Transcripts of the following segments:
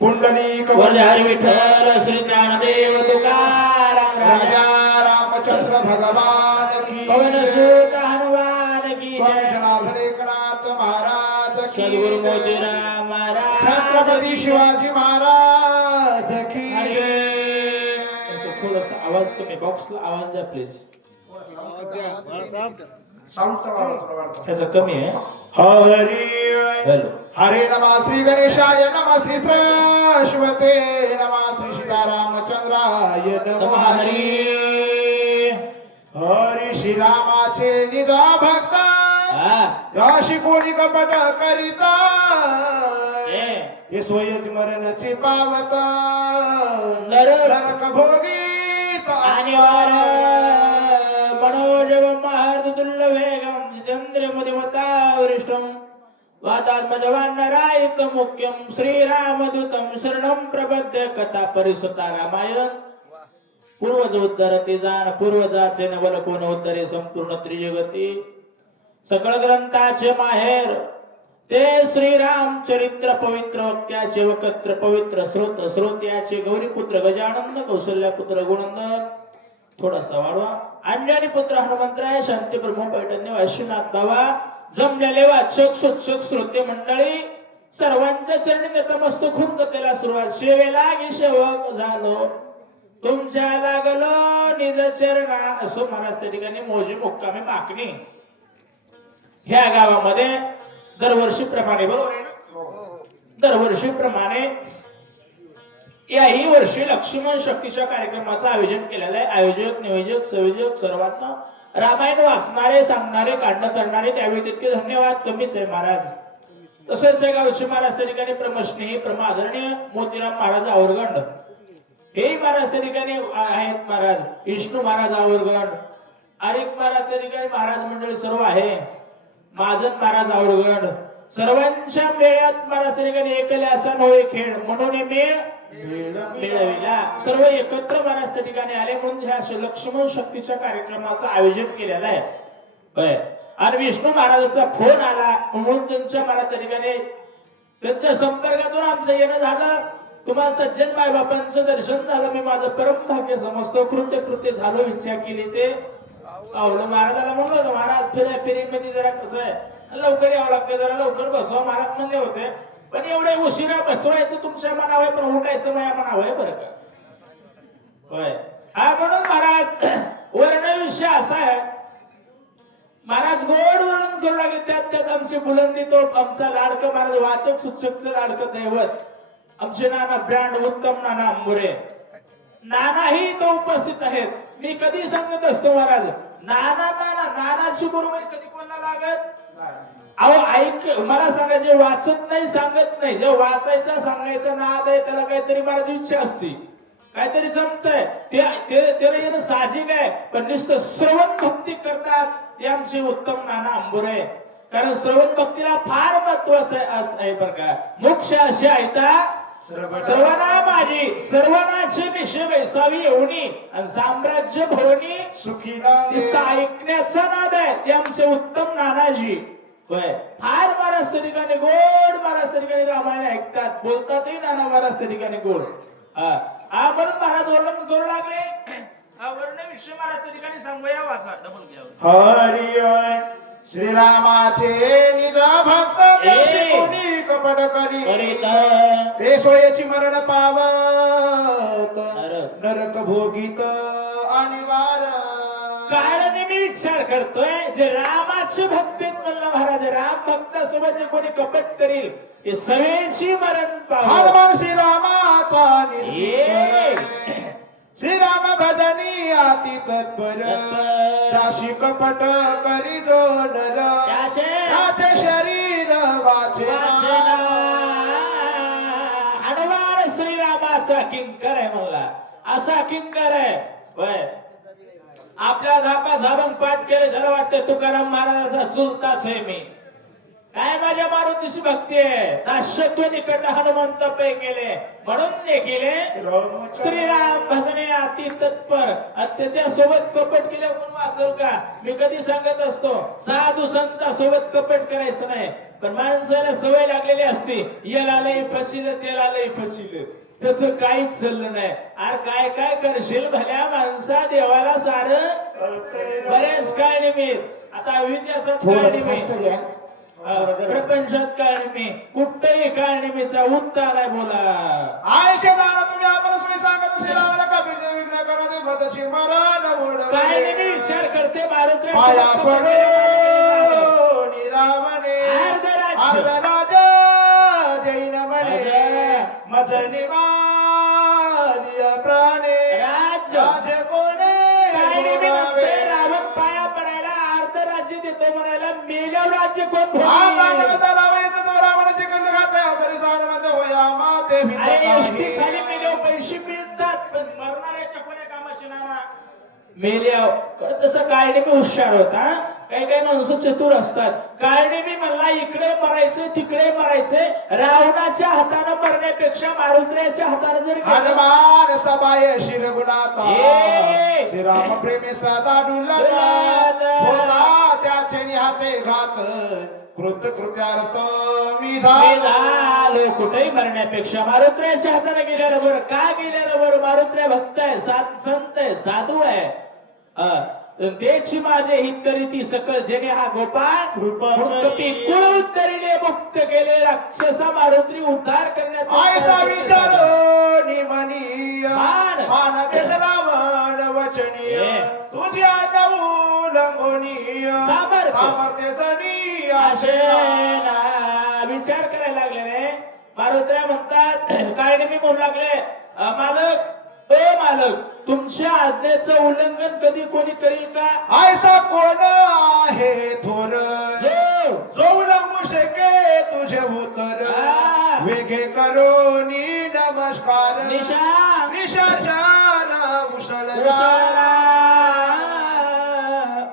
पुंडलिक वरदारी विठ्ठल श्री ज्ञानदेव तुकाराम राजा रामचंद्र भगवान की पवन सुत हनुमान की स्वामी जय जनार्दन एकनाथ महाराज की सद्गुरु जय. मोतीराम महाराज छत्रपती शिवाजी महाराज की हरी. जय. थोडासा आवाज कमी बॉक्सला आवाज द्या प्लीज साऊंडचा आवाज थोडा वाढवा. त्याचा कमी आहे हरी हॅलो हरे नमः श्री गणेशाय नमः श्री सरस्वते नमः श्री सीतारामचंद्राय नमः हरी हरी श्रीरामाचे निजा भक्त हा याशी कोणी कपट करीता ए हे सोयच मरणची पावत नरक भोगीत आणि मनोजव महादुल्ल वेगम जितेंद्र मदिमता वरिष्ठम वातात्मजवान्नरायित मुख्यम श्रीरामदूतम शरणं प्रपद्य कथा परिसुता रामायण पूर्वज उद्धरती जाण पूर्वजाचे नवल कोण उद्धरे संपूर्ण त्रिजगती सकळ ग्रंथाचे माहेर ते श्रीरामचरित्र पवित्र वक्त्याचे वकत्र पवित्र स्रोत स्रोत्याचे गौरीपुत्र गजानंद कौशल्यापुत्र गुणंद थोडासा वाढवा अंजनी पुत्र हनुमंतराय शांती ब्रह्म पैठण्य वाशीनाथ बाबा जमलेले वाचक सुत्सुक श्रोते मंडळी सर्वांच्या चरणी नतमस्तक होऊन कथेला सुरुवात सेवेला सेवक झालो तुमच्या लागलो निज चरणा असो महाराज त्या ठिकाणी मोजी मुक्कामी मागणी ह्या गावामध्ये दरवर्षीप्रमाणे बरोबर आहे ना दरवर्षीप्रमाणे याही वर्षी लक्ष्मण शक्तीच्या कार्यक्रमाचं आयोजन केलेलं आहे आयोजक नियोजक संयोजक सर्वांना रामायण वाचणारे सांगणारे काढणं करणारे त्यावेळी तितके धन्यवाद कमीच आहे महाराज तसेच गावचे महाराज त्या ठिकाणी प्रमस्नेही प्रमादरणीय मोतीराम महाराज आवरगंड हेही महाराज त्या ठिकाणी आहेत महाराज विष्णू महाराज आवरगंड आरिक महाराज त्या ठिकाणी महाराज मंडळी सर्व आहे महाजन महाराज आवरगंड सर्वांच्या मेळ्यात महाराज त्या ठिकाणी एकले असा नव्हे खेळ म्हणून मेळ मिळविला सर्व एकत्र महाराज त्या ठिकाणी आले म्हणून ह्या लक्ष्मण शक्तीच्या कार्यक्रमाचं आयोजन केलेलं आहे आणि विष्णू महाराजांचा फोन आला म्हणून त्यांच्या महाराज त्या ठिकाणी त्यांच्या संपर्कातून आमचं येणं झालं तुम्हाला सज्जन माय बापांचं दर्शन झालं मी माझं परम भाग्य समजतो कृत्य झालो इच्छा केली ते पावलं महाराजाला म्हणलं होतं महाराज फेरीमध्ये जरा कसं आहे लवकर यावं लागतं जरा लवकर बसवा महाराज म्हणले होते पण एवढे उशिरा बसवायचं तुमच्या मनावर आहे पण उठायचं माझ्या मनावर आहे बरं का होय हा म्हणून महाराज वर्ण विषय असा आहे महाराज गोड वर्णन करू लागले त्यात आमची बुलंदी तो आमचा लाडकं महाराज वाचक सुचकचं लाडकं दैवत आमचे नाना ब्रँड उत्तम नाना अंबुरे नानाही तो उपस्थित आहेत मी कधी सांगत असतो महाराज नानाची बरोबर कधी कोणाला लागत अहो ऐक मला सांगायचे वाचत नाही सांगत नाही जे वाचायचं सांगायचं नाद आहे त्याला काहीतरी मला इच्छा असते काहीतरी जमतंय त्याला येणं साहजिक आहे पण नुसतं श्रवण भक्ती करतात ते आमचे उत्तम नाना अंबुरे कारण श्रवण भक्तीला फार महत्व आहे बरं का मोक्ष असे ऐता सर्वना माझी सर्वनाची निशे वैसावी येऊनी आणि साम्राज्य भवनी सुखीना ऐकण्याचा नाद आहे ते आमचे उत्तम नानाजी फार महाराज त्या ठिकाणी गोड महाराज त्या ठिकाणी रामायण ऐकतात बोलतातही नाना महाराज त्या ठिकाणी गोड हा म्हणून महाराज वर्णन करू लागले हा वर्ण विषय महाराज त्या ठिकाणी सांगूया वाचा डबल घ्या हरी श्रीरामाचे निज भक्त कोणी कपट करी ते सोयची मरण पावत नरक भोगीत आणि वार कारण मी विचार करतोय जे रामाची भक्तीत म्हणलं महाराज राम भक्तासोबत जे कोणी कपट करील ते सवेची मरण हनुमान श्रीरामाचा श्रीराम भजनी अति तत्पर जाशी कपट करी जो नर त्याचे शरीर वाचे हनुमान श्रीरामाचा किंकर आहे म्हणला असा किंकर आहे आपल्या झापा झाबंग पाठ केले झालं वाटतं तुकाराम महाराजाचा चुलताच आहे मी काय माझ्या मारुतीची भक्ती आहे दाशत्व निकट हनुमंत पे केले म्हणून ते केले श्रीराम भजने अति तत्पर त्याच्या सोबत कपट केल्या कोण वाचल का मी कधी सांगत असतो साधू संता सोबत कपट करायचं नाही पण माणसाला सवय लागलेली असते, याला लय फसिल त्याला लय फसिल, त्याचं काहीच चाललं नाही. अरे काय काय करशील भल्या माणसा, देवाला सारं बऱ्याच काळ निमित्त. आता विद्यासात काळ थोडं निमित्त, कष्ट घ्या. प्रपंचात काळ निमित्त, कुठेही काळ निमित्तचा उत्तर आहे. बोला आयुष्य जाणं तुम्ही आपण सोयी सांगत असेल आम्हाला कपीचे विघ्न करायचे मदशी मरण ओढ काय नाही विचार करते भारत पाया पडो निरावणे अर्धराज जैन म्हणे मज निवादिय प्राणे राजे कोणे रावण पाया पडायला अर्ध राज्य देतो म्हणायला, मेल्यावर राज्य कोण भोगेल? रावणाचे कंड घातल्या परिसार मध्ये होया माते अरे एसटी खाली मेल्यावर पैसे मिळतात, पण मरणाऱ्याच्या कोण्या कामाशी नाना मेल्यावर. तसं काळनेमी हुशार होता. काही काही माणसं चतुर असतात. काळनेमी म्हणला इकडे मरायचं तिकडे मरायचं, रावणाच्या हाताने मरण्यापेक्षा मारुत्र्याच्या हाताने जर हनुमान सबाय शिरगुणाता ए! श्रीराम प्रेमी सदा डुलता होता त्याचे निहाते घात कृत कृत्यार्थ मी झालो. कुठेही मरण्यापेक्षा मारुत्र्याच्या हाताने गेल्यानं बरं. का गेल्यानं बरं? मारुत्र्या भक्त आहे, संत आहे, साधू आहे. त्याची माझे हित करीती सकल जगे हा गोपाळ कृपी कुळ तरीने मुक्त केले राक्षसा मारुत्री उद्धार आयसा विचार करण्याचा निमनीय मान. मान देत रावण वचनीय तुझी आज्ञा उल्लंघनीय सामर्थ्य जनी आशेना. विचार करायला लागले रे. मारुत्र्या म्हणतात, काय मी म्हणू लागले, मालक ओ मालक, तुमच्या आज्ञेचं उल्लंघन कधी कोणी करील का? आयसा कोण आहे थोर जो उल्लंघू शके तुझे उतर वेगे करोनी नमस्कार निशाचार उसळला.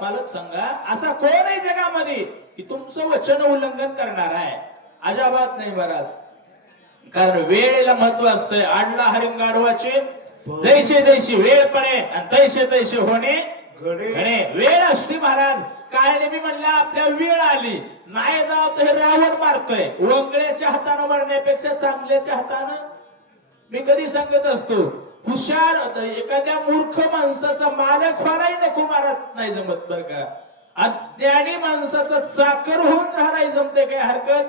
मालक सांगा, असा कोण आहे जगामध्ये की तुमचं वचन उल्लंघन करणार आहे? अजाबात नाही महाराज. कारण वेळेला महत्व असतंय. आडला हरिंग गाढवाचे जैसे जैसी वेळ पडे आणि तैसे तैसे होणे घडे. वेळ असते महाराज. काय नेहमी म्हणलं आपल्या वेळ आली नाही जाव तर हे रावण मारतोय. वंगळ्याच्या हातानं मारण्यापेक्षा चांगल्याच्या हातानं. मी कधी सांगत असतो, हुशार एखाद्या मूर्ख माणसाचा मालक व्हायलाही नको मारत नाही जमत बर का. अज्ञानी माणसाचा चाकर होऊन राहायला जमते, काय हरकत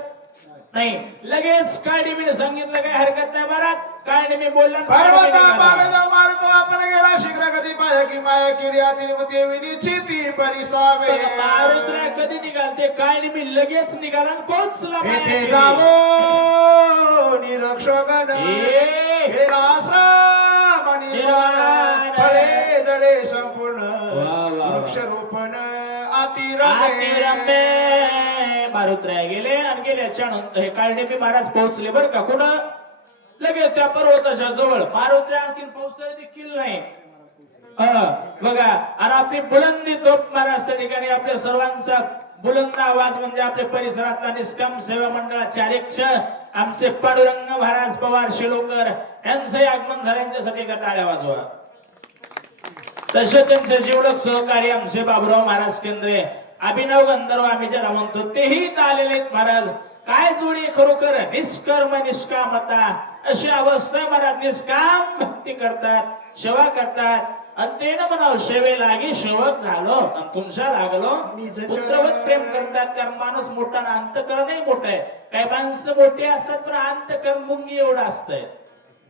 नाही. लगेच काय मी सांगितलं काय हरकत नाही महाराज. काय मी बोलला मारतो आपण गेला शीघ्र कधी पाया की माया केली आती विनीची ती परिसावे. मारुत्र्या कधी निघालते? काय मी लगेच निघाला आणि पोहोचला. येथे जावो निरक्षगण हे आश्रम आणि फळे जडे संपूर्ण वृक्षरोपण अतिरमे. मारुत्र्या गेले आणि गेल्याच्या नंतर हे काळनेमी महाराज पोहोचले बर का. कुठं? लगेच त्या पर्वताच्या जवळ. मारुत्र्या आणखी पोहोचले देखील नाही. बघा, आणि आपली बुलंदी तोप महाराज त्या ठिकाणी आपल्या सर्वांचा बुलंद आवाज म्हणजे आपल्या परिसरातला निष्काम सेवा मंडळाचे अध्यक्ष आमचे पांडुरंग महाराज पवार शिलोकर यांचे आगमन झाल्याच्यासाठी एका टाळ्या वाजवा. तसे त्यांचे जीवलग सहकारी आमचे बाबुराव महाराज केंद्रे, अभिनव गंधर्व आम्ही ज्याला म्हणतो तेही आलेले महाराज. काय जोडी खरोखर निष्कर्म निष्कामता अशी अवस्था महाराज. निष्काम भक्ती करतात, सेवा करतात आणि ते न म्हणाव सेवे लागी सेवक झालो आणि तुमच्या लागलो पुत्रवत प्रेम करतात. कारण माणूस मोठा ना अंतकरणही मोठं आहे. काही माणसं मोठी असतात पण अंतकरण मुंगी एवढं असतंय.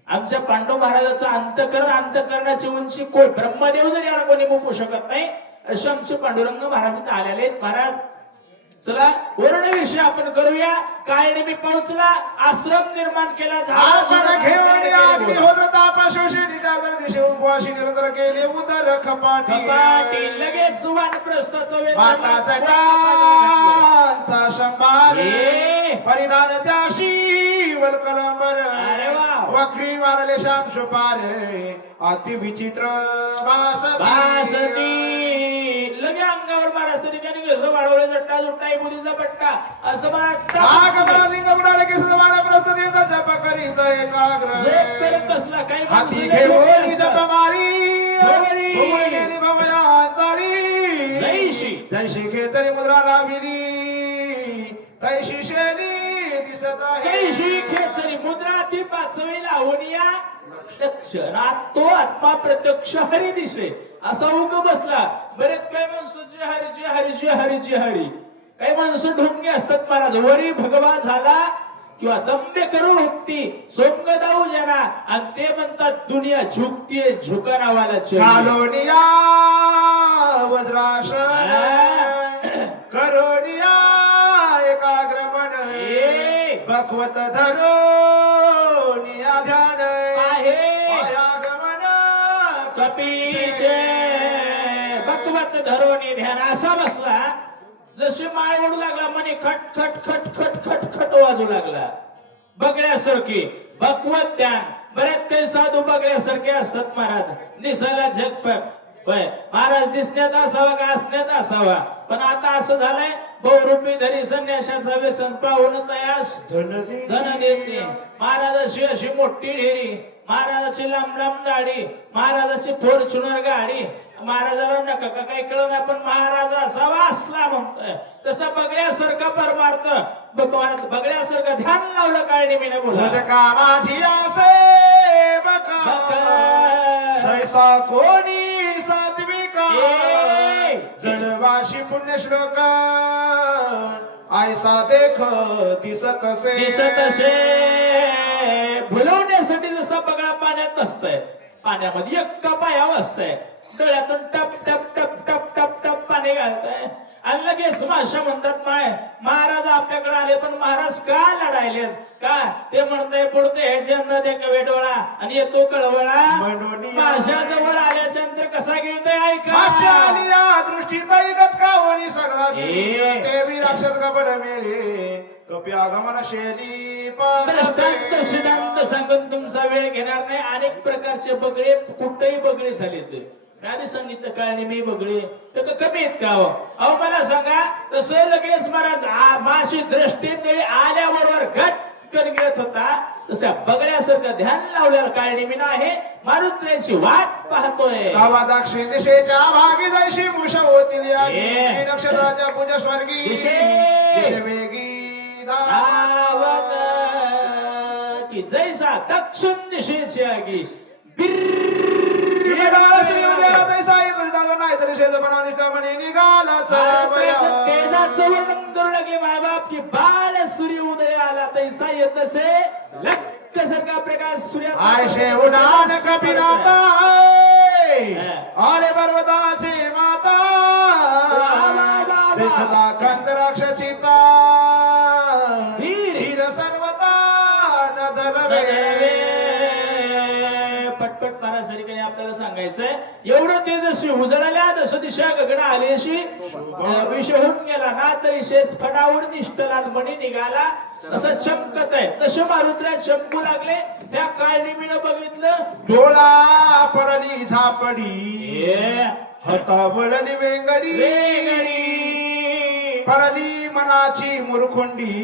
आमच्या पांडव महाराजाचं अंतकरणाची उंची कोण ब्रह्मदेव जरी याला कोणी मुकू शकत नाही असे आमचे पांडुरंग महाराज आलेले आहेत महाराज. चला वर्ण विषय आपण करूया. काय नेहमी पोहोचला, आश्रम निर्माण केला, उपवाशी निरंतर केले उदर खपाटी लगेच वानप्रस्थाचा शंभार परिधान त्याशी वलकलंबर वक्री वारले श्याम सुपार अति विचित्र भासती. लगे अंगावर महाराज ठिकाणी घेतो वाढवले जट्टा जुट्टा बुद्धीचा पट्टा असं जप करीत एकाग्र करत बसला. काही हाती घेऊन जप मारी जैशी जैशी खेतरी मुद्रा लाविली तैशी दिसत आहे कैशी खेचरी मुद्रा ती पाचवी लावणीया क्षणात तो आत्मा प्रत्यक्ष हरी दिसे असा उग बसला. बरेच काही माणसं जे हरी जे हरी जे हरी जे हरी काही माणसं ढोंगी असतात महाराज. वरी भगवा झाला किंवा दंबे करून उठती सोंग दाऊ जना आणि ते म्हणतात दुनिया झुकतीये झुकारावाला कालोनिया वज्रासन करोनिया एकाग्र मन भगवत धरोनिया ध्यान आगमन कपीचे भगवत धरोनी ध्यान असा बसला. जशी माय ओढू लागला म्हणे खट खट खट खट खट खट वाजू लागला. बगड्यासारखी भगवत ध्यान. बरेच काही साधू बगड्यासारखे असतात महाराज. दिसायला झग महाराज दिसण्यात असावा का असण्यात असावा. पण आता असं झालंय बहुरूपी धरी संन्यासाचा व्यसन पाहून तयास धन देते. महाराजाची अशी मोठी ढेरी, महाराजाची लांब लांब दाढी, महाराजाची फॉर्च्युनर गाडी. महाराजाला नका का काही कळलं नाही पण महाराज असावा असला म्हणतोय. तसं बगड्यासारखं परमार्थ बगड्यासारखं ध्यान लावलं काय नेहमी बोला कामाची असे बका कोणी सात्विका जडवाशी पुण्य श्लोक आयसा देख दिसत असे भुलवण्यासाठी जसा बगळा पाण्यात असतंय पाण्यामध्ये एक पायावर असतंय डोळ्यातून टप टप टप टप टप टप पाणी घालतंय आणि लगेच माशा म्हणतात माय महाराज आपल्याकडे आले पण महाराज का लढायले का ते म्हणताय पुढते हे जन्म दे कवे डोळा आणि येतो कळवळा माशा जवळ आल्याच्या नंतर कसा गिळतोय ऐका दृष्टी तळीगत का होणी सगळा देवी राक्षस कपड मेले कपी आगमन शेली संत सिद्धांत सांगून तुमचा वेळ घेणार नाही. अनेक प्रकारचे बगळे कुठेही बगळे झाले ते आधी सांगितलं काय मी बगळे तर कमी आहेत का अहो मला सांगा तसं लगेच मला माशी दृष्टी तरी आल्याबरोबर घट कर घेत होता तशा बगड्यासारखं ध्यान लावल्यावर काय निमित्त आहे मारुत्र्याची वाट पाहतोय. गावा दक्षिण दिशेच्या भागी जैशी मुष होतील नक्षत्राच्या पुंज स्वर्गी वेगी की जैसा दक्षिण दिशेची आगी तेजाचं वर्णन करू लागले मायबाप की बाल सूर्य उदय आला तैसा येत असे लक्ष्यासारखा प्रकाश सूर्य उडान कपिनाथा आले पर्वताचे माता देखता खंड राक्षसीता वीर सर्वता नजर पटपट पारासरीकडे आपल्याला सांगायचंय एवढं तेजस्वी उजळल्या जसं दिशा गगन आलेशी विषय होऊन गेला ना तरी शेष फटावर निष्ठला मणी निघाला तसं चमकत आहे. तसे मारुत्र्यात चमकू लागले. त्या काळनिमीनं बघितलं डोळा पडली झापडी हातावरली वेंगडी पडली मनाची मुरखुंडी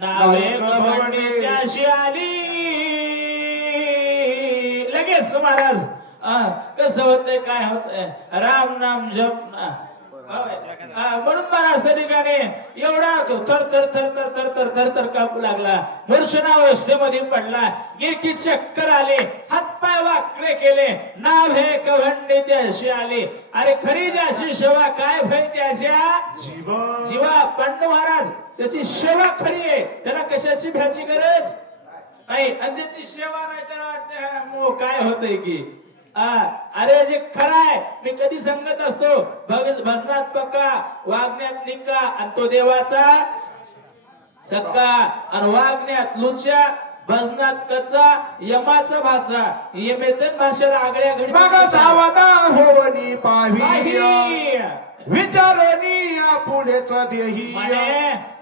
नावे भवनी त्याशी आली. लगेच महाराज कसं होतंय काय होतंय राम नाम जप म्हणून महाराज त्या ठिकाणी एवढा थर थर थर थर थर थर थर थर कापू लागला. मूर्छनावस्थेमध्ये पडला. गिरकी चक्कर आले. हातपाय वाकडे केले. नाव हे कवंडे त्याशी आले. अरे खरी ज्याची सेवा काय भय त्याच्या जीवा पंड महाराज त्याची सेवा खरी आहे त्याला कशाची भ्याची गरज नाही. आणि त्याची सेवा नाही त्याला वाटते काय होतंय की अरे जे खरं आहे मी कधी सांगत असतो भजनात पक्का वागण्यात निका आणि तो देवाचा सक्का आणि वागण्यात लुच्या भजनात कचा यमाचा भाषा यमेतन भाषेला आगळ्या घडी सावधा होवनी पाही विचारणी पुढेच देही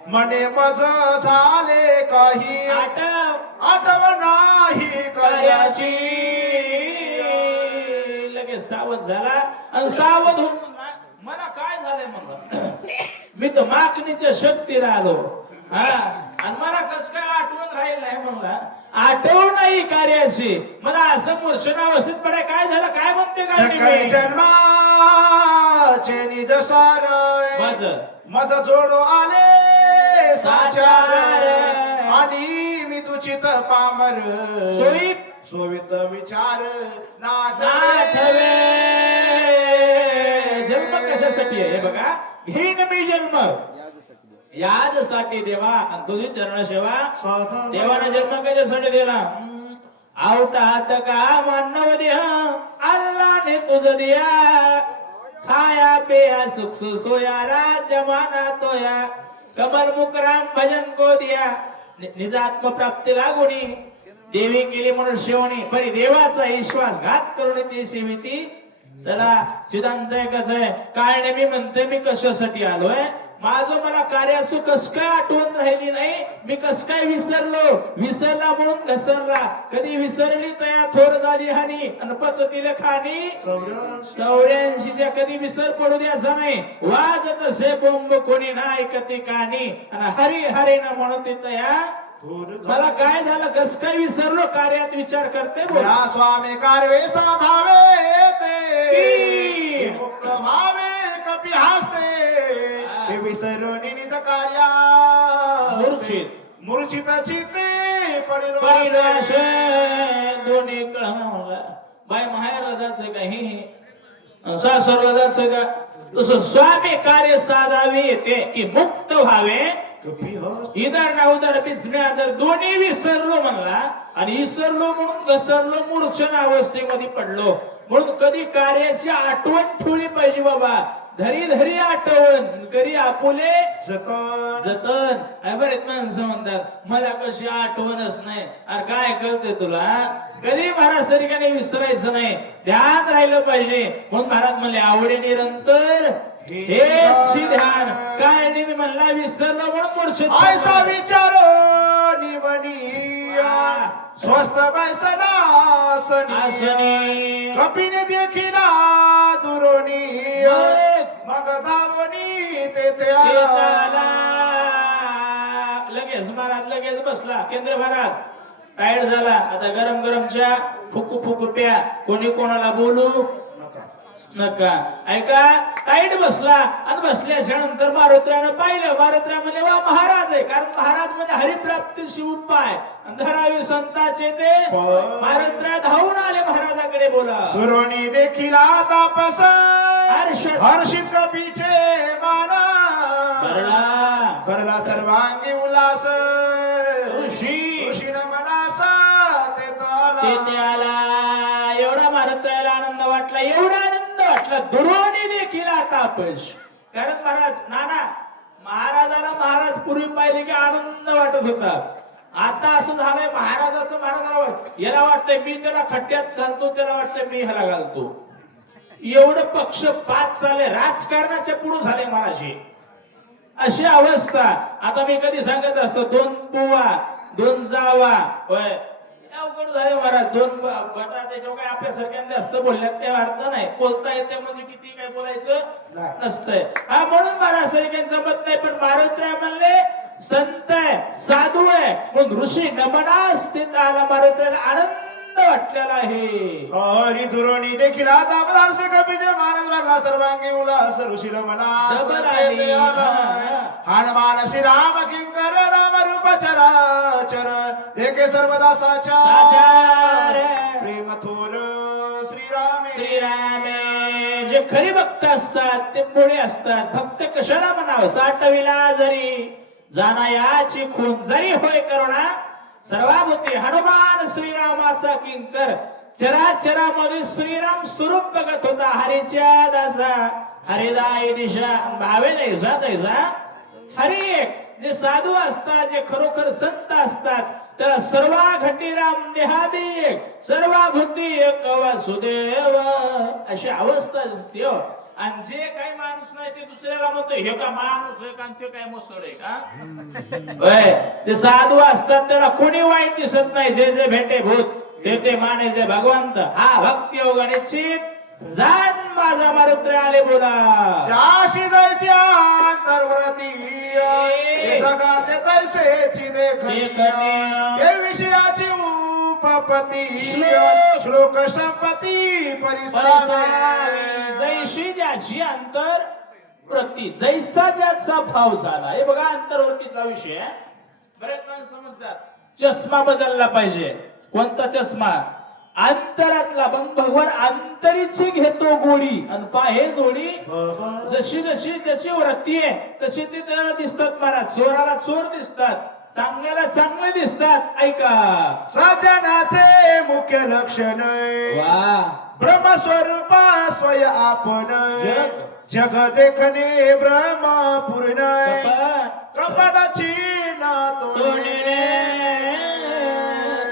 मने मज झाले काही आठव नाही करायची. लगेच सावध झाला आणि सावध होऊन मला काय झालंय म्हणलं मी तर मागणीच्या शक्तीला आलो आणि मला कस काय आठवण राहील नाही म्हणला आठवण नाही कार्याची मला असं मूर्छनावस्थेत पडाय काय झालं काय म्हणते काय जन्माचे निज सार मज जोडो आले साचार आणि मी तुचित पामर सोयीत सोवित विचार नाथवे. जन्म कशासाठी आहे हे बघा. घेईन मी जन्म याजसाठी देवा. आणि तुझी चरण सेवा. देवाने जन्म कशासाठी दिला. आवता हात का मानव द्या अल्लाने तुझ दिया. खाया पेया सुख सोया राज्य माना तोया. कमल मुकराम भजन को दिया. निज आत्मप्राप्ती लागुनी देवी केली मनुष्यवणी. पण देवाचा विश्वासघात करून ती सेविती. चला सिद्धांत कसं आहे. काय मी म्हणतोय मी कशासाठी आलोय. माझं मला कार्याचं कस काय आठवण राहिली नाही. मी कस काय विसरला म्हणून घसरला. कधी विसरली तया थोर झाली हानी. आणि पचतीला खाणी 84 कधी विसर पडू द्यायचा नाही. वाजत से बोंब कोणी ना ऐकते कानी. आणि हरी हरी न म्हणते तया. मला काय झालं कस काय विसरलो. कार्यात विचार करते बोला. स्वामी कारवे साधावे ते मुक्त भावे कपी हास्ते. हे विसरून निज कार्या मूर्छित चित्ते परिणाश. दोन्ही कळला बाय महाराजाचं काही सासरवादाचं का. तसं स्वामी कार्य साधावे येते की मुक्त व्हावे. इधर ना उधर बिसण्या जर दोन्ही विसरलो म्हणला. आणि विसरलो म्हणून घसरलो मूर्छन अवस्थेमध्ये पडलो. म्हणून कधी कार्याची आठवण ठेवली पाहिजे बाबा. धरी धरी आठवण करी आपुले जतन. बरेच माणसं म्हणतात मला कशी आठवणच नाही. अरे काय करते तुला. कधी महाराज तरीकाने विसरायचं नाही. ध्यान राहिलं पाहिजे. म्हणून महाराज म्हणले आवडे निरंतर हेच ध्यान. काय मी म्हणला विसरलं म्हणून मूर्छित. ऐसा विचारो निवनिया स्वस्थ बैसनासनी. कपिने देखिला दुरोनी मग धावनी तेथे आला. लगेच महाराज लगेच बसला. केंद्र महाराज टायर्ड झाला. आता गरम गरम चहा फुकू फुकू प्या. कोणी कोणाला बोलू नका. ऐका टाईट बसला. आणि बसल्याच्या नंतर मारुत्र्यानं पाहिलं. मारुत्र्या म्हणजे वा महाराज आहे. कारण महाराज म्हणजे हरिप्राप्तीशी उपाय. धरावी संताचे ते. मारुत्र्या धावून आले महाराजाकडे. बोला दुरोणी देखिला तापस हर्षित कपीचे माना. भरला सर्वांगी उल्हास ऋषी मनास तेथे आला. एवढा मारुत्र्याला आनंद वाटला. एवढा आनंद वाटला दुरोणी देखील तापस. कारण महाराज नाना महाराजाला महाराज पूर्वी पाहिले की आनंद वाटत होता. आता असं झालंय महाराजाचं. महाराजाला याला वाटतंय मी त्याला खड्ड्यात घालतो. त्याला वाटतंय मी ह्याला घालतो. एवढं पक्षपात चालले. राजकारणाच्या पुढे झाले महाराज. अशी अवस्था. आता मी कधी सांगत असतो 2 बुवा 2 जावा होय अवघड झाले महाराज. 2 गटा त्याच्यावर काय आपल्या सारख्यांना जास्त बोलण्यात काही अर्थ नाही. बोलता येते म्हणजे किती काय बोलायचं नसतंय. हा म्हणून महाराज सारख्यांचं मत नाही. पण मारुत्र्या म्हणले संत आहे साधू आहे म्हणून ऋषी नमनास तिथं आला. मारुत्र्याला आनंद वाटलेला आहे. हरी दुरोणी देखील तापस कपीचे महाराज भरला सर्वांगी उल्हास ऋषी मनास तेथे आला. हनुमान श्रीराम किंकर राम रूप चराचर एके सर्वदा साचार. प्रेम थोर श्रीरामे. जे खरी भक्त असतात ते पुढे असतात. भक्त कशाला म्हणावं. साठविला जरी जाना याची खून जरी होय करुणा. सर्वाभूती हनुमान श्रीरामाचा किंकर. चराचरामध्ये श्रीराम स्वरूप बघत होता. हरीच्या दासा हरिदाय दिशा भावे दैसा दैसा. हरी एक. जे साधू असतात जे खरोखर संत असतात त्याला सर्वा घटी राम देहादी एक. सर्वाभूती एक वासुदेव अशी अवस्था असते. आणि जे काही माणूस नाही ते दुसऱ्याला म्हणतो हे का माणूस आहे का ते काय मुसळ आहे का. ते साधू असतात त्याला कोणी वाईट दिसत नाही. जे जे भेटे भूत ते ते माने जे भगवंत. हा भक्ती योग निश्चित जाण माझा मारुत्र्य आले. बोला जाशी जायत्या सर्वती जगाते तैसेची देखणी. हे विषयाची उपपती श्लोक संपती परिसावे. जैशी ज्याची अंतर प्रती जैसा ज्याचा भाव झाला. हे बघा अंतर्वर्तीचा विषय. बरेच माणसं म्हणतात चष्मा बदलला पाहिजे. कोणता चष्मा? अंतरातला. पण भगवान अंतरीची घेतो गोडी आणि पाहे जोडी. जशी जशी त्याची वृत्ती आहे तशी ते त्याला दिसतात. मला चोराला चोर दिसतात, चांगल्याला चांगले दिसतात. ऐका, सज्जनाचे मुख्य लक्षण वा ब्रह्मस्वरूपा स्वय आपण जग देखणे ब्रह्म पूर्ण कपटाची तोडणे.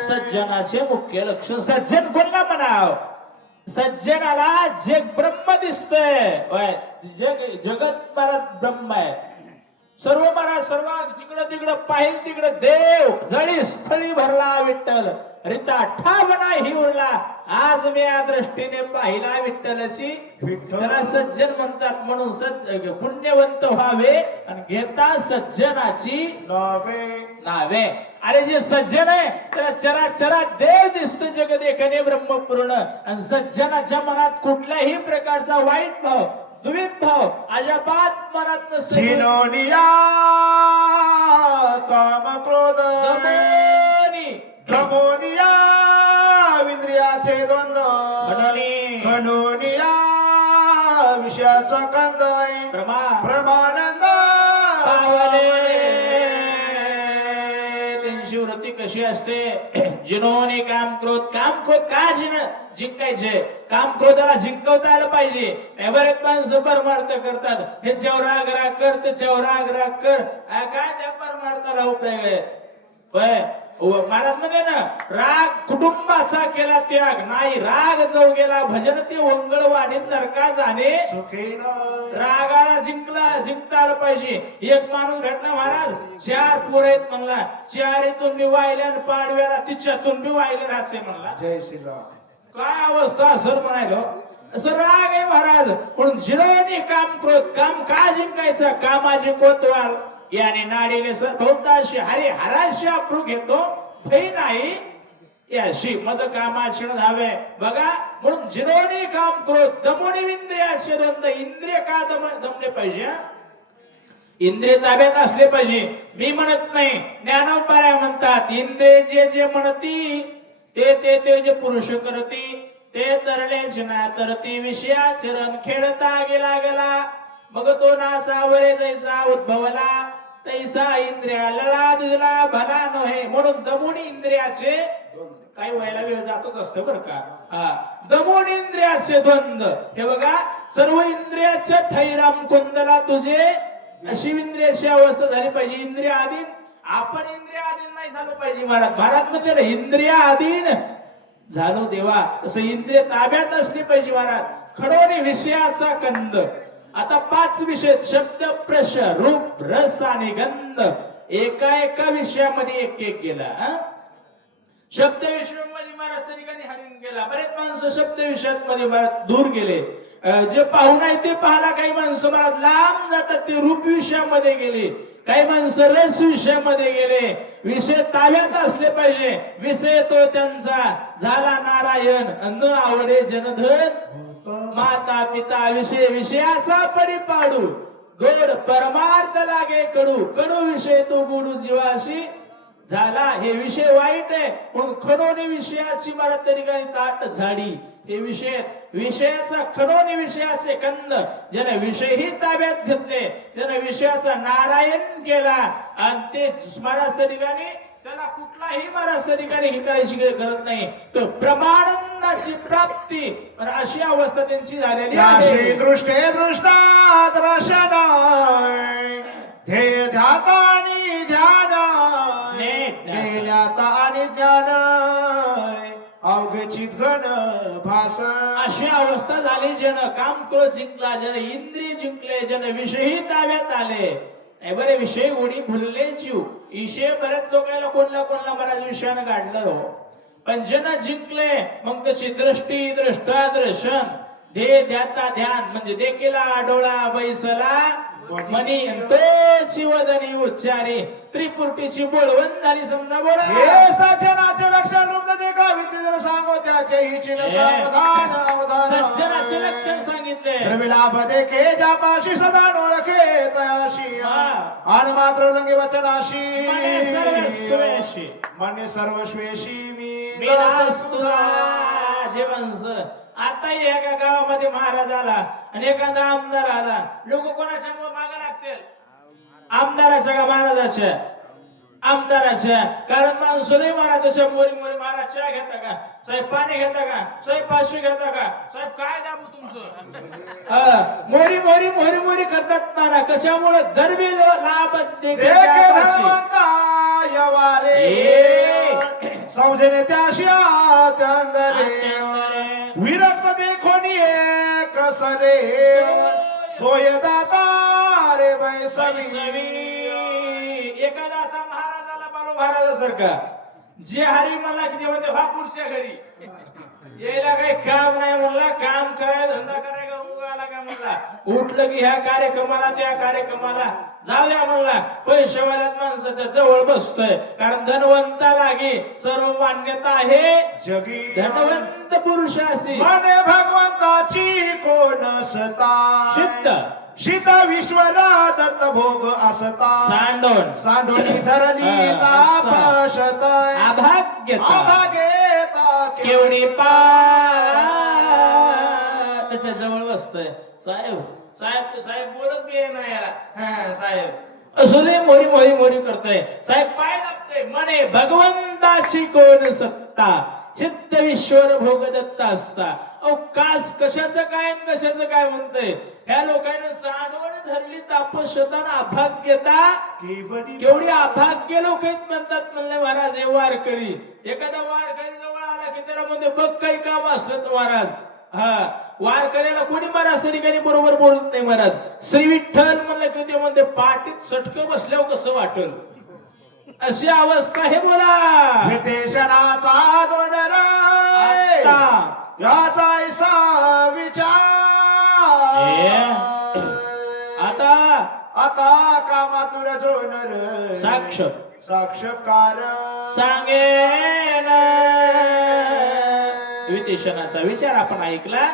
सज्जनाचे मुख्य लक्षण. सज्जन कोणला म्हणाव? सज्जनाला जग ब्रह्म दिसतंय. जग जगत मला ब्रह्म आहे. सर्व मला सर्व जिकडं तिकडं पाहिल तिकडं देव. जळी स्थळी भरला विठ्ठल, रिता ठावना ही उरला. आज मी या दृष्टीने पाहिला विठ्ठलाची. त्याला सज्जन म्हणतात. म्हणून पुण्यवंत व्हावे आणि घेता सज्जनाची नावे. अरे जे सज्जन आहे त्याला चराचरा देव दिसतो. जग देखणे ब्रह्मपूर्ण. आणि सज्जनाच्या मनात कुठल्याही प्रकारचा वाईट भाव, द्वित भाव अजाबात मनात नसतो. काम क्रोध गमोनिया इंद्रियाचे द्वंद्व खंडोनिया विषयाचा कंद प्रमानंद त्यांची वृत्ती कशी असते? जिनोने काम क्रोध. काम क्रोध का जिंकायचे? काम क्रोधाला जिंकवता आलं पाहिजे. बरेच माणसं परमार्थ करतात. ह्याच्यावर राग राग कर, त्याच्यावर राग राग कर. काय त्या परमार्थाला उपयोग आहे? महाराज मध्ये ना राग कुटुंबाचा केला त्याग नाही. राग जो गेला भजन ते वंगळ वाढीत नरका जाणे. रागाला जिंकता आलं पाहिजे. एक माणूस घटना, महाराज 4 पोरं आहेत म्हणला. 4 मी वाहिल्या आणि पाडव्याला तिच्यातून मी वाहिले राहते म्हणला. जय श्रीराम. काय अवस्था सर म्हणायलो. असं राग आहे महाराज. पण जिरोनी काम क्रोध. काम का जिंकायचं? कामाची कोतवाल याने नाडीने सभोवताशी हरी हराशी आपण घेतो फै नाही याशी मज कामाचरण धावे. बघा, म्हणून जिरोनी काम क्रोध दमोनी इंद्रियाचे द्वंद. इंद्रिय का दमले पाहिजे? इंद्रिय ताब्यात असले पाहिजे. मी म्हणत नाही, ज्ञानोपार्या म्हणतात. इंद्रिय जे जे म्हणती ते जे पुरुष करती ते तरलेच ना तरती. विषयाचरण खेळता गेला मग तो नासा वरे जैसा उद्भवला तैसा इंद्रिया लळा दिला भला नव्हे. म्हणून दमोनी इंद्रियाचे काही व्हायला वेळ जातच असतं बरं का. दमोनी इंद्रियाचे द्वंद. हे बघा, सर्व इंद्रियाचे थैराम कुंदला तुझे. अशी इंद्रियाची अवस्था झाली पाहिजे. इंद्रिय अधीन. आपण इंद्रिय अधीन नाही झालो पाहिजे. महाराज म्हणजे इंद्रिय अधीन झालो देवा. तसं इंद्रिय ताब्यात असली पाहिजे महाराज. खडोनी विषयाचा कंद. आता 5 विषय: शब्द, प्रश, रूप, रस आणि गंध. एका विषयामध्ये एक गेला. शब्द विषयामध्ये महाराज तरीकाने हरिण गेला. बरेच माणसं शब्द विषयात मध्ये दूर गेले. जे पाहू नाही ते पाहला. काही माणसं महाराज लांब जातात ते रूप विषयामध्ये गेले. काही माणसं रस विषयामध्ये गेले. विषय ताब्यात असले पाहिजे. विषय तो त्यांचा झाला नारायण. न आवडे जनधन माता पिता. विषयाचा परिपाडू गोड परमार्थ लागे कडू. कडू विषय तो गोडू जीवाशी झाला. हे विषय वाईट आहे. पण खडोनी विषयाची मला तरी काही ताट झाडी. हे विषयाचा खडोनी विषयाचे कंद. ज्याने विषयही ताब्यात घेतले त्याने विषयाचा नारायण केला. आणि ते महाराज तरीकाने त्याला कुठलाही महाराज तरीकाने ही करायची गरज नाही. तो प्रमाणाची प्राप्ती. पण अशी अवस्था त्यांची झालेली आहे. दृष्टे दृष्टात रशनाय ध्येय ध्याता आणि ध्यान ध्येयाता आणि ध्यान अवघचित घन भास. अशी अवस्था झाली ज्यानं काम क्रोध जिंकला, ज्यानं इंद्रिय जिंकले, ज्यानं विषयही ताब्यात आले. बरे विषय उडी भुलले जीव. विषय बऱ्याच लोकांना कोणला बऱ्याच विषयानं काढलं हो. पण ज्यानं जिंकले मग तशी दृष्टी दृष्टा दर्शन ध्येय ध्याता ध्यान. म्हणजे देखीला डोळा बैसला मनी तोची वदनी उच्चारी. त्रिपुटीची बोलवण झाली समजा. बोला हे सज्जनाचे लक्षण रूप जे का विद्येला सांगो त्या वाचे हिची सावधान सज्जनाचे अवधान लक्षण सांगितले द्रविलाभ देखे जापाशी सदा ओळखे तयाशी आणि मात्र लंगे वचनाशी मने सर्वस्वेशी मने सर्वस्वेशी मी दास तुझा जीवनस. आता एका गावामध्ये महाराज आला आणि एखादा आमदार आला, लोक कोणाच्या मागे लागतील? आमदाराच्या का महाराजाच्या? आमदाराच्या. कारण माणसं महाराजाच्या मोरी मोरी महाराज चहा घेता का? साहेब पाणी घेता का? साहेब पाचशे घेता का? साहेब काय दाबू तुमचं? मोरी मोरी मोरी मोरी करतात ना. कशामुळे दरबी लाभ देखे धर्मंता यवारे समजणे त्याशी आत्यांदरे विरक्त देखोनी एक सरे सोय दाता रे बैसवी. एखादा असा महाराजाला बालू महाराजासारखा जे हरी मला किती म्हणते हा पुढच्या घरी यायला काही काम नाही म्हणला, काम काय धंदा कराय का उगाला काय म्हणला, उठलं की ह्या कार्यक्रमाला त्या कार्यक्रमाला जाऊ द्या म्हणला. पैसेवाल्यात माणसाच्या जवळ बसतोय, कारण धनवंता लागे सर्व मान्यता आहे जगी धनवंत पुरुषासी. मने भगवंताची कोण सता सिद्ध शीत विश्वरा दत्त भोग असता सांडोन सांडोनी धरणी तापशत अभाग्यता अभागेता केवढी पा त्याच्या जवळ बसतोय. साहेब साहेब तो साहेब बोलत बी नाही याला. हा साहेब असू दे मोरी मोरी मोरी करतोय. साहेब पाय दाबतोय. म्हणे भगवंताची कोण सत्ता चित्त विश्वर भोग दत्ता असता. अहो कास कशाचं काय कशाचं काय म्हणतंय? ह्या लोकांनी सांडवण धरली तापशताना अभाग्यता केवढी अभाग्य लोक म्हणतात म्हणले महाराज. हे वारकरी एखादा वारकरी जवळ आला की त्याला म्हणते बघ काही काम असलं तर महाराज. हा वारकऱ्याला कोणी महाराज तरी काही बरोबर बोलत नाही महाराज. श्री विठ्ठल म्हणलं की ते म्हणते पाठीत सटकं बसल्यावर कसं वाटल अशी अवस्था हे बोला. विदेशनाचा दोंडर याचा ऐसा विचार आता आता कामातुर जोनर साक्ष साक्षकार सांगेन. विदेशनाचा विचार आपण ऐकला.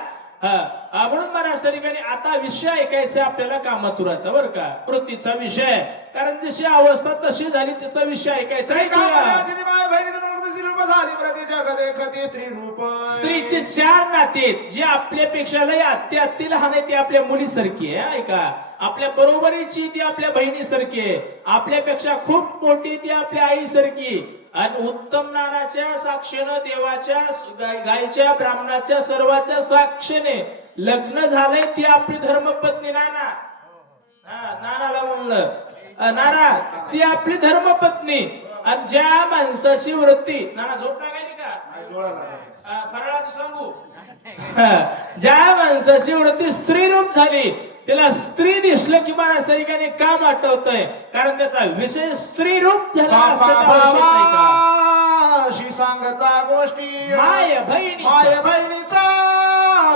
म्हणून महाराज तरीकडे आता विषय ऐकायचा आपल्याला कामातुराचा बरं का, वृत्तीचा विषय. कारण जशी अवस्था तशी झाली त्याचा विषय ऐकायचा. स्त्रीचे चार नाते जी आपल्यापेक्षा लय अति लहान आहे ती आपल्या मुलीसारखी आहे. ऐका, आपल्या बरोबरीची ती आपल्या बहिणीसारखी आहे, आपल्यापेक्षा खूप मोठी ती आपल्या आईसारखी. आणि उत्तम नानाच्या साक्षीनं देवाच्या गायच्या ब्राह्मणाच्या सर्वाच्या साक्षीने लग्न झालंय ती आपली धर्मपत्नी नाना. नानाला म्हणलं नाना ती आपली धर्मपत्नी. आणि ज्या माणसाची वृत्ती नाना झोप लागायची का फराळाचं सांगू. ज्या माणसाची वृत्ती स्त्री रूप झाली त्याला स्त्री दिसलं की मला तरीकाने काम आठवतंय, कारण त्याचा विषय स्त्री रूप झाला. सांगता गोष्टी माय बहिणीचा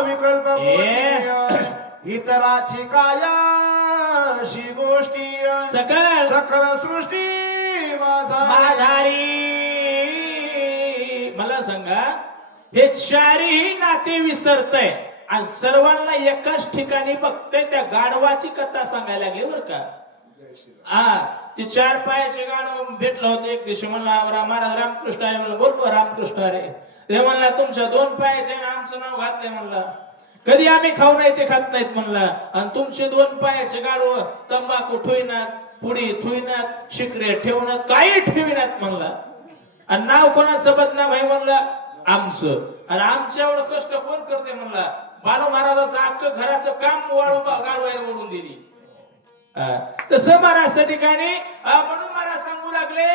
विकल्प इतराची कायाशी गोष्टी सकल सकल सृष्टी माझारी. मला सांगा हे चारही नाते विसरतय आणि सर्वांना एकाच ठिकाणी बघतय. त्या गाढवाची कथा सांगायला लागली बर का. ते चार पायाचे गाढव भेटलं होतं एक दिवशी. म्हणला महाराज रामकृष्ण आहे. म्हणलं बोलतो रामकृष्ण रे. ते म्हणला तुमच्या दोन पायाचे आमचं नाव घातलंय म्हणला. कधी आम्ही खाऊ नाही ते खात नाहीत म्हणला. आणि तुमचे दोन पायाचे गाढव तंबाखू ठेविनात, पुडी ठेविनात, शिकरे ठेवणार काही ठेविनात म्हणला. आणि नाव कोणाचं बदनाम आहे म्हणला आमचं. आणि आमच्या एवढं कष्ट कोण करते म्हणला. बालू महाराजाचं अख्खं घराचं काम गाढवायला ओढून दिली. तसं महाराज त्या ठिकाणी म्हणून महाराज सांगू लागले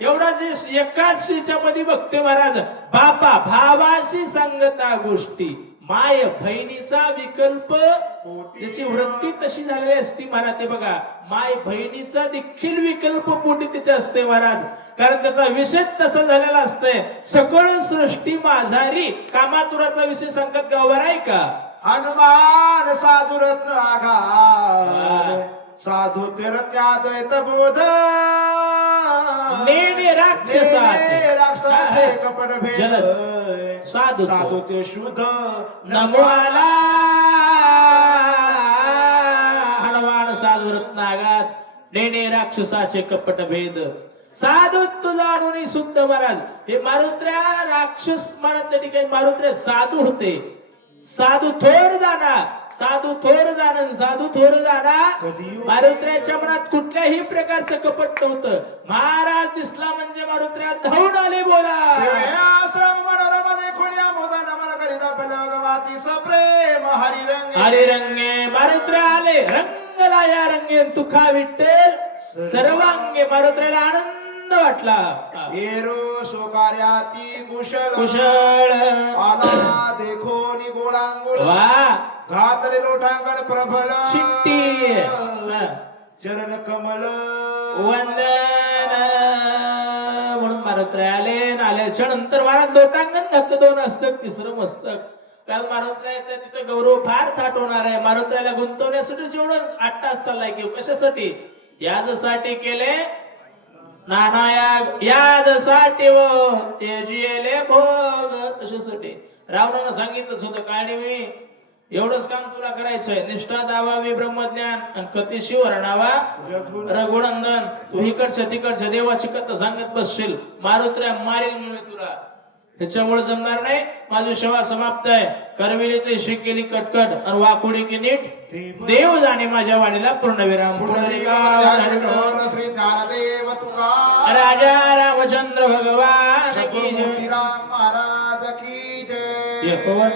एवढा जे एकाच मध्ये बघते महाराज. बापा भावाशी सांगता गोष्टी माय बहिणीचा विकल्प. जशी वृत्ती तशी झालेली असती महाराज. ते बघा माय बहिणीचा देखील विकल्प पोटी तिथे असते महाराज. कारण त्याचा विषय तसा झालेला असतंय. सकळ सृष्टी माझारी कामातुराचा विषय सांगतात गावावर आहे का. हनुमान साधू रत्न आघात साधू ते रत्नाद्वैत बोध नेणे राक्षसाचे. नेणे राक्षसाचे कपट भेद जलद. साधू साधू ते शुद्ध नमो आला हनुमान साधू रत्नागात नेणे राक्षसाचे कपट भेद साधू तुझा अनुनी शुद्ध महाराज. हे मारुत्र्या राक्षस महाराज त्या ठिकाणी मारुत्र्या साधू होते. साधू थोर जाणा, साधू थोर जाणं, साधू थोर जाणा. मारुत्र्याच्या मनात कुठल्याही प्रकारचं कपट नव्हतं. महाराज दिसला म्हणजे मारुत्र्या धावून आले बोला. आश्रम मनोरमा देखून या मोदा नमन करिता पलवगवाती सप्रेम हरिरंगे हरिरंगे मारुत्र्या आले रंगला या रंगे तुखा विठ्ठल सर्वांगे. मारुत्र्याला आनंद वाटला. येरो सोकार्याती कुशल कुशळ आला देखोनी गोळांगुळ वा घातले लोटांगण प्रबल शिट्टी चरण कमल वंदन म्हणून मारुत्र्या आले. आल्याच्या नंतर महाराज लोटांगण घातलं 2 हस्तक 3रं मस्तक. काल मारुत्र्याचा तिथं गौरव फार थाट होणार आहे. मारुत्र्याला गुंतवण्यासाठी एवढं 8 तास चाललाय की कशासाठी याजसाठी केले नाना याजसाठी व ते जियले भोग तशासाठी. रावणानं सांगितलं होतं काय नाही मी एवढंच काम तुला करायचंय. निष्ठा दावावी ब्रह्मज्ञान आणि कती शिवरणावा रघुनंदन. तू इकडच्या तिकडच्या देवाची कथा सांगत बसशील मारुत्र्या मारील म्हणून तुला. त्याच्यामुळे जमणार नाही. माझी सेवा समाप्त आहे. करविली ते शिकेली कटकट आणि वाकुडी की नीट देव जाणे माझ्या वाणीला पूर्णविराम. श्री ज्ञानदेव तुका राजा रामचंद्र भगवान की जय. राम महाराज की जय. ये पवन